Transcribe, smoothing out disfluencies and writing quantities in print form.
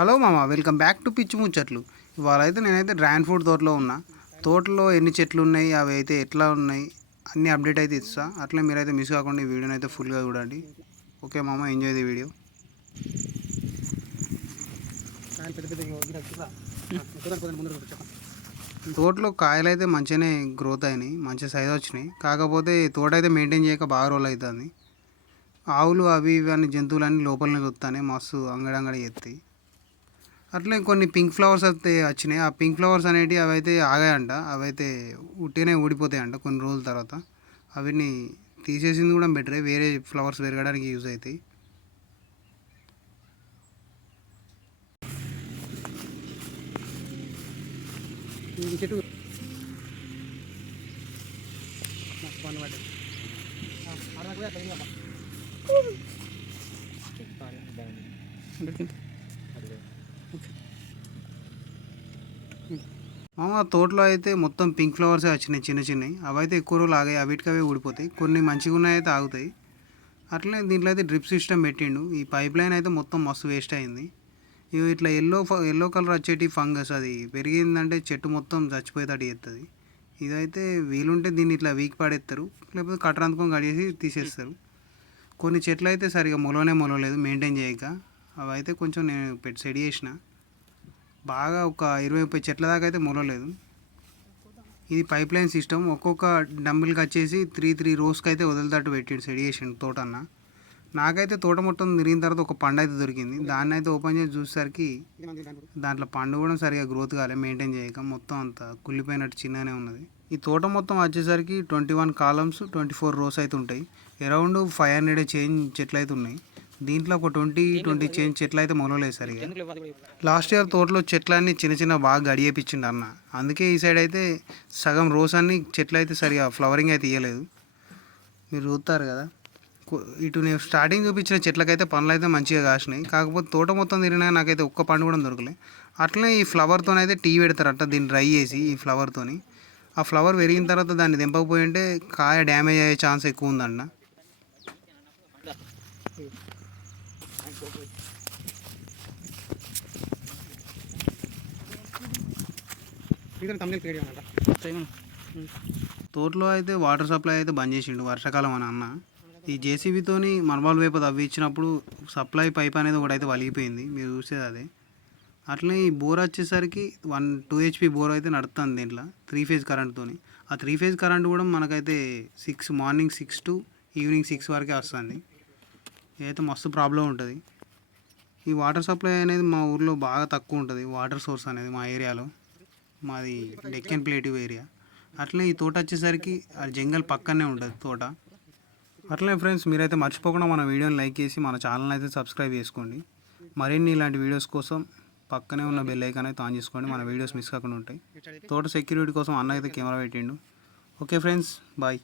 Hello మామ, welcome back to పిచ్చి ముచ్చట్లు. ఇవాళ అయితే నేనైతే డ్రాగన్ ఫ్రూట్ తోటలో ఉన్నా. తోటలో ఎన్ని చెట్లు ఉన్నాయి, అవి అయితే ఎట్లా ఉన్నాయి, అన్ని అప్డేట్ అయితే ఇస్తా. అట్లే మీరైతే మిస్ కాకుండా ఈ వీడియోని అయితే ఫుల్గా చూడండి. ఓకే మామ, ఎంజాయ్ ది వీడియో. తోటలో కాయలు అయితే మంచిగానే గ్రోత్ అయినాయి, మంచి సైజ్ వచ్చినాయి. కాకపోతే తోట అయితే మెయింటైన్ చేయక బాగా రోజులు అవుతుంది. ఆవులు అవి ఇవి అన్ని జంతువులన్నీ లోపలనే చూస్తానే మస్తు అంగడంగడి ఎత్తాయి. అట్లే కొన్ని పింక్ ఫ్లవర్స్ అయితే వచ్చినాయి. ఆ పింక్ ఫ్లవర్స్ అనేటివి అవి అయితే ఆగాయంట, అవి అయితే ఉట్టినే ఊడిపోతాయంట కొన్ని రోజుల తర్వాత. అవన్నీ తీసేసింది కూడా బెటరే, వేరే ఫ్లవర్స్ పెరగడానికి యూజ్ అవుతాయి. చెట్టు మామ, తోటలో అయితే మొత్తం పింక్ ఫ్లవర్సే వచ్చినాయి, చిన్న చిన్నవి. అవి అయితే ఎక్కువ రోజులు ఆగాయి, అవిటికి అవే ఊడిపోతాయి. కొన్ని మంచిగా ఉన్నాయి అయితే ఆగుతాయి. అట్లనే దీంట్లో అయితే డ్రిప్ సిస్టమ్ పెట్టిండు. ఈ పైప్ లైన్ అయితే మొత్తం మస్తు వేస్ట్ అయింది. ఇవి ఇట్లా ఎల్లో కలర్ వచ్చేటి ఫంగస్, అది పెరిగిందంటే చెట్టు మొత్తం చచ్చిపోయేటట్టు చేస్తుంది. ఇదైతే వీలుంటే దీన్ని ఇట్లా వీక్ పడేస్తారు, లేకపోతే కట్టర్ అందుకొని కడిగేసి తీసేస్తారు. కొన్ని చెట్లు అయితే సరిగా మొలవలేదు మెయింటైన్ చేయక. అవి అయితే కొంచెం నేను సెట్ చేసిన, బాగా ఒక 20-30 చెట్ల దాకా అయితే మొలవలేదు. ఇది పైప్ లైన్ సిస్టమ్. ఒక్కొక్క డంబుల్కి వచ్చేసి 3 రోస్కి అయితే వదిలితట్టు పెట్టాడు, సెట్ చేసిండు తోటన్న. నాకైతే తోట మొత్తం తిరిగిన తర్వాత ఒక పండు అయితే దొరికింది. దాన్ని అయితే ఓపెన్ చేసి చూసేసరికి దాంట్లో పండు కూడా సరిగా గ్రోత్ కాలే, మెయింటైన్ చేయక మొత్తం అంతా కుళ్ళిపోయినట్టు చిన్నగానే ఉన్నది. ఈ తోట మొత్తం వచ్చేసరికి 21 కాలమ్స్, 24 రోస్ అయితే ఉంటాయి. అరౌండ్ 500 చేంజ్ చెట్లు అయితే ఉన్నాయి. దీంట్లో ఒక 20 చేంజ్ చెట్లు అయితే మొలవలేదు సరిగా. లాస్ట్ ఇయర్ తోటలో చెట్లన్నీ చిన్న బాగా గడియేపించిండు అన్న. అందుకే ఈ సైడ్ అయితే సగం రోస్ అన్ని చెట్లు అయితే సరిగా ఫ్లవరింగ్ అయితే ఇవ్వలేదు. మీరు చూస్తారు కదా, ఇటు నేను స్టార్టింగ్ చూపించిన చెట్లకైతే పండ్లు అయితే మంచిగా కాసినాయి. కాకపోతే తోట మొత్తం తిరిగినా నాకైతే ఒక్క పండు కూడా దొరకలేదు. అట్లనే ఈ ఫ్లవర్తో అయితే టీ పెడతారట, దీన్ని డ్రై చేసి ఈ ఫ్లవర్తోని. ఆ ఫ్లవర్ పెరిగిన తర్వాత దాన్ని దింపకపోయి ఉంటే కాయ డ్యామేజ్ అయ్యే ఛాన్స్ ఎక్కువ ఉందన్న. తోటలో అయితే వాటర్ సప్లై అయితే బంద్ చేసిండు వర్షాకాలం అని అన్న. ఈ జేసీబీతోని మర్మాల వైపు తవ్వించినప్పుడు సప్లై పైప్ అనేది ఒకటైతే వలిగిపోయింది, మీరు చూసేది అదే. అట్లనే ఈ బోర్ వచ్చేసరికి 2 HP బోర్ అయితే నడుస్తుంది దీంట్లో 3 ఫేజ్ కరెంట్తో. ఆ 3 ఫేజ్ కరెంట్ కూడా మనకైతే మార్నింగ్ 6 to ఈవినింగ్ 6 వరకే వస్తుంది. ఇదైతే మస్తు ప్రాబ్లం ఉంటుంది. ఈ వాటర్ సప్లై అనేది మా ఊర్లో బాగా తక్కువ ఉంటుంది, వాటర్ సోర్స్ అనేది మా ఏరియాలో. మాది డెక్కన్ ప్లేటివ్ ఏరియా. అట్లనే ఈ తోట వచ్చేసరికి ఆ జంగల్ పక్కనే ఉంటుంది తోట. అట్లనే ఫ్రెండ్స్, మీరైతే మర్చిపోకుండా మన వీడియోని లైక్ చేసి మన ఛానల్ అయితే సబ్స్క్రైబ్ చేసుకోండి. మరిన్ని ఇలాంటి వీడియోస్ కోసం పక్కనే ఉన్న బెల్ ఐకాన్ అయితే ఆన్ చేసుకోండి, మన వీడియోస్ మిస్ కాకుండా ఉంటాయి. తోట సెక్యూరిటీ కోసం అన్న అయితే కెమెరా పెట్టిండు. Okay friends, bye.